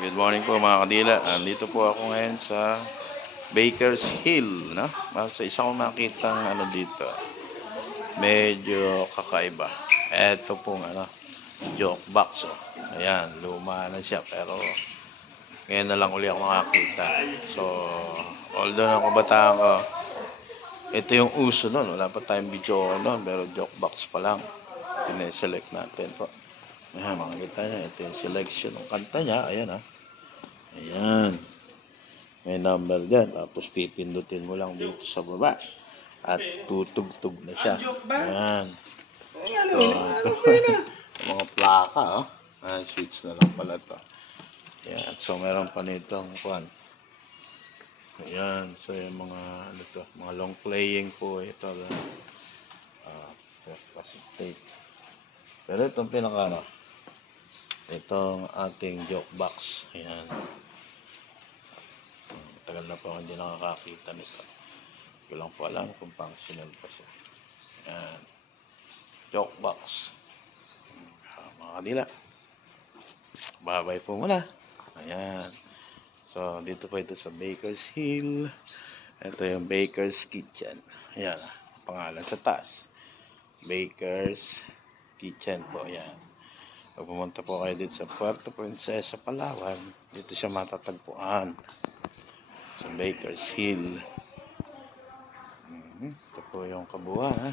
Good morning po mga kadila. Dito po ako ngayon sa Baker's Hill, no? Sa isa ko makitang dito. Medyo kakaiba. Ito pong joke box. Oh. Ayan, luma na siya pero ngayon na lang uli ako makakita. So, although na kabataan ko, ito yung uso nun. Wala pa tayong video nun, pero joke box pa lang. Tine-select natin po. Ayan, makikita niya. Ito yung selection ng kanta niya. Ayan, Ayan. May number dyan. Tapos pipindutin mo lang dito sa baba. At tutugtog na siya. Ayan. So, ito. Mga plaka, switch na lang pala to. Ayan. So, meron pa nitong kwan. Ayan. So, yung mga, mga long playing po ito. Tape. Pero itong pinaka, itong ating joke box. Ayan. Tagal na po hindi nakakakita nito. Hindi lang po alam kung functional pa siya. Ayan. Joke box. Mga kadila. Babay po muna. Ayan. So, dito po ito sa Baker's Hill. Ito yung Baker's Kitchen. Ayan. Pangalan sa taas. Baker's Kitchen po. Ayan. Pag pumunta po kayo dito sa Puerto Princesa, Palawan, dito siya matatagpuan. Sa Baker's Hill. Ito po yung kabuuan,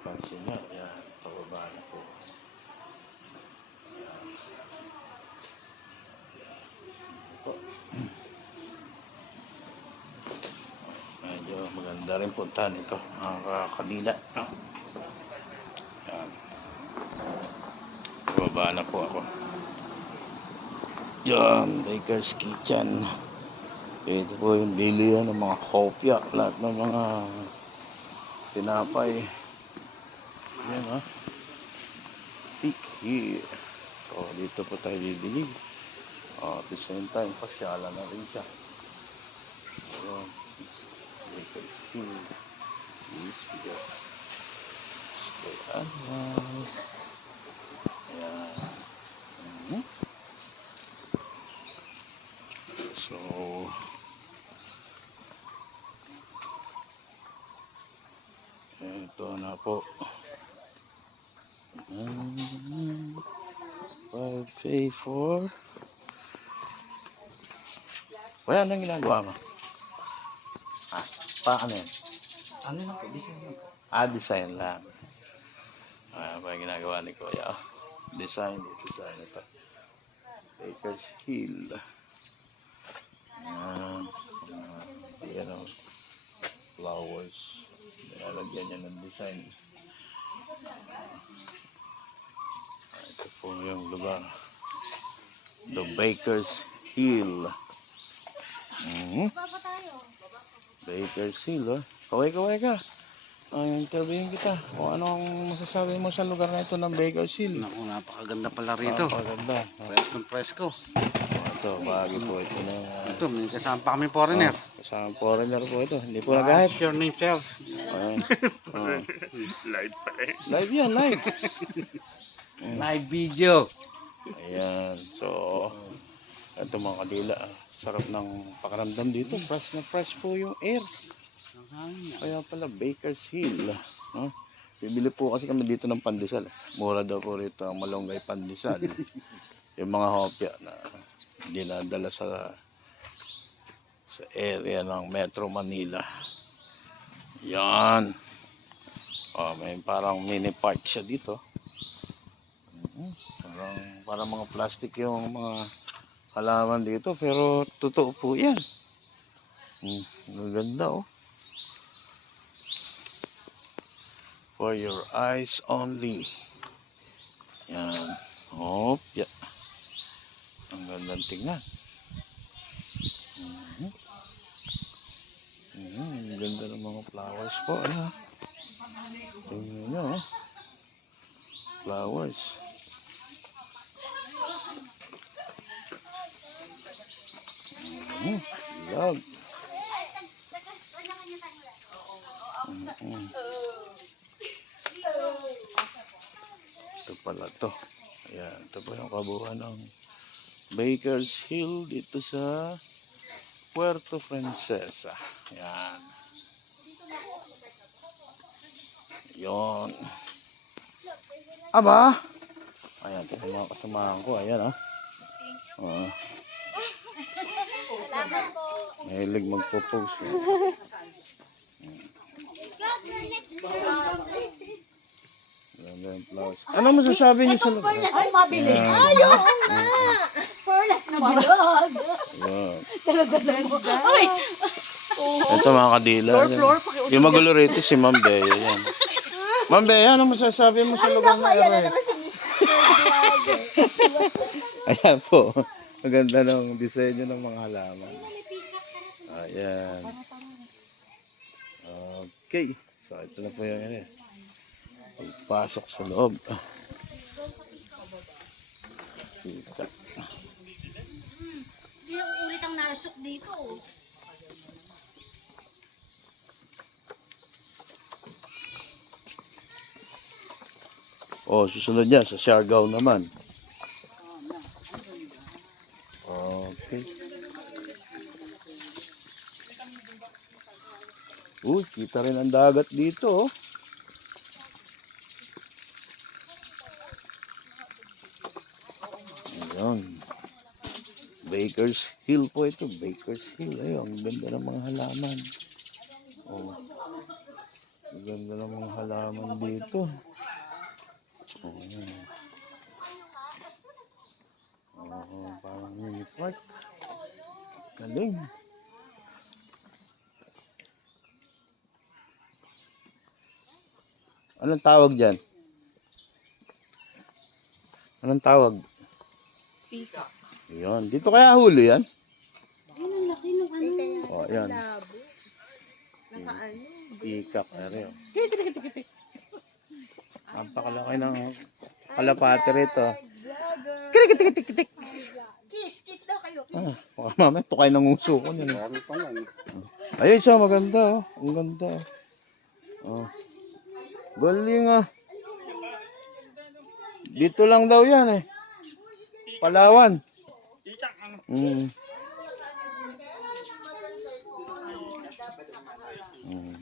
Pansin nyo, ayan, pababa na po. Medyo maganda rin puntahan ito, mga kanila. Ayan. Pababa na po ako. Yan, Baker's Kitchen. Ito po yung bilihan ng mga hopya, lahat ng mga tinapay. Ayan, Peak here. So, dito po tayo bibili. At the same time, pasyalan na rin siya. Ayan. Baker's Hill. Yes, because. Ayan. So, ito na po. 5A4. Wala nang ginagawa mo? Paano yan? Ano lang po, design lang po. Design lang. Pa ginagawa ni Kuya. Design ito. Baker's Hill. Ayan. Flowers. Nilalagyan niya ng design. Ito po yung lugar. The Baker's Hill. Baker's Hill, Kaway ka. Interviewin kita. Kung anong masasabi mo sa lugar na ito ng Baker's Hill. Naku, napakaganda pala rito. Napakaganda. Presko. Ito, bagay po ito na. Ito, may kasama pa kami foreigner. Kasama foreigner po ito. Hindi po nag-hype. Your name, sir? Live pa eh. Live yan, live. Live video. Ayan. So, ito mga kadila. Sarap ng pakiramdam dito. Fresh na fresh po yung air. Kaya pala Baker's Hill. Bibili po kasi kami dito ng pandesal. Mura daw po rito ang malunggay pandesal. Yung mga hopya na dinadala sa area ng Metro Manila. Yan. May parang mini park siya dito. Parang mga plastic yung mga halaman dito, pero totoo po yan. Maganda, For your eyes only. Yan. Yeah. Ang gandang tingnan. Ang ganda ng mga flowers po. Tingnan nyo, flowers. Love. Ito pala to. Ayan, ito po yung kabuuan ng Baker's Hill dito sa Puerto Princesa. Yan. Yon. Aba. Ayan, ito yung mga kasamahan ko. Ayan, ah. Oh. Mahilig magpo-post. Ano masasabi niyo sa lugar? Ay, mabili. Ayaw nga. Perlas na bilog. Ay, Ito mga kadila. Yung magulo rito si Ma'am Bea. Yan. Ma'am Bea, ano masasabi mo sa lugar na ito? Ayan po. Maganda ng disenyo ng mga halaman. Ayan. Okay. So, ito na po yung ano. Pagpasok sa loob. Kita. hindi ako ulit ang narasok dito. Oh, susunod yan sa Siargao naman. Okay. Uy, kita rin ang dagat dito, oh. Ayan. Baker's Hill po ito. Baker's Hill. Ayun, ang ganda ng mga halaman. Oh. Ang ganda ng mga halaman dito. Oh, ayan. Oh, parang mini park. Galing. Anong tawag dyan? Anong tawag? Pika. Ayan. Dito kaya huli yan? Ay, ang laki ng ano. Oh, ayan. Nakaano. Pikak. Ayan. Napakalaki ng kalapate rito. Kitik. Kiss daw kayo. Ah, baka mamaya tukay ng uso ko niyan. Marami pa yan. Ayun siya, maganda, oh. Ang ganda. Oh. Galing, ah. Dito lang daw yan, eh. Palawan. Mm. Mm.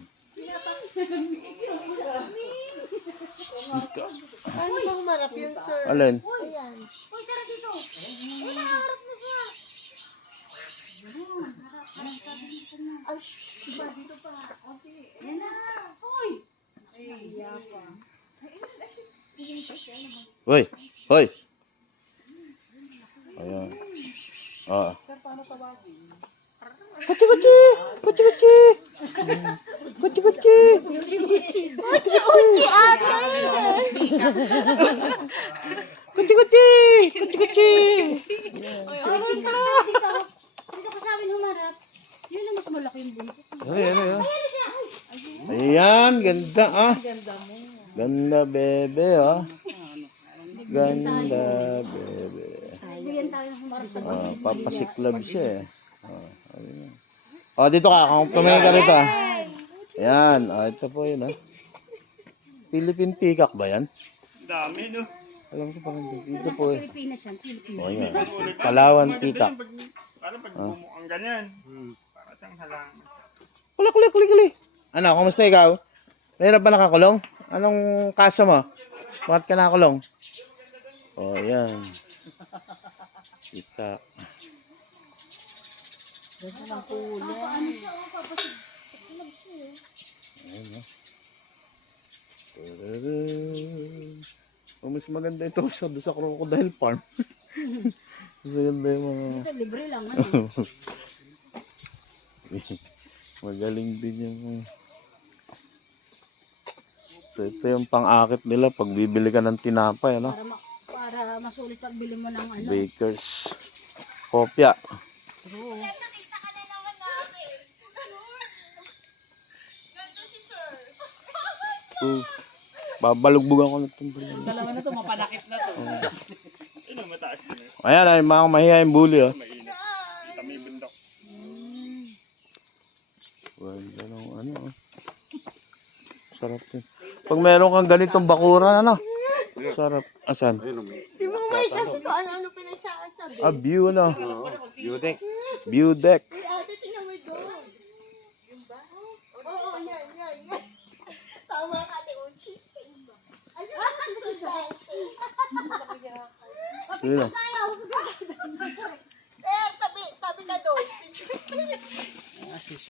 Paano ba humarap yun, sir? Alin? Ayan. Uy, tara dito. Uy, nakaharap na siya. Ay, diba dito pa? Okay. Yan na. Uy. Hoy, hoy. Ayan. Ah. Kuchi. Uchi, ate. Kuchi. Uy, dito. Dito ka sa amin humarap. Yun ang mas malaki yung buntot. Ayan. Ayan na siya. Ayan, ganda, ah. Ganda, bebe, ah. Ganda, bebe. Bigyan tayo ng humarap sa Ah, papasiklab siya, eh. Ah, ayun. Oh, dito ka. Kung tumingin ka rito, ah. Ayan. Ah, ito po yun, ah. Philippine peacock ba yan? Dami, no? Alam ko parang dito po, eh. Pilipinas yan. Pilipinas. Oh, ayan. Palawan peacock. Parang pag bumukhang ganyan. Para siyang halang. Kuli. Ano, kumusta ikaw? Meron ba nakakulong? Anong kaso mo? Bakit ka nakakulong? Oh, ayan. Kita. Ayan, oh. Tararaan. Oh, mas maganda ito sa Crocodile Farm. Mas maganda yung mga... Ito, libre lang. Ano? Magaling din yung... Ito yung pang-akit nila pag bibili ka ng tinapay, ano? Para masulit pagbili mo ng ano. Baker's Kopya. Oo. Babalugbugan ko na itong bulan. Dalawa na to, mapanakit na to. Ano, mataas yun eh. Ayan ay mga mahihayin bully, oh. Mainit. Kita mo yung bundok. Ganda ng ano, oh. Sarap din. Pag meron kang ganitong bakuran, ano? Sarap. Asan? Ayun, Si Mang Kasi kung ano-ano pinagsasabi. Ah, view no. Oo, view deck. View deck. Uy, ate, tingnan mo doon. Yung ba? Oo, yan. Tama ka, ate Uchi. Ayun, si Yun no. Sir, tabi ka doon.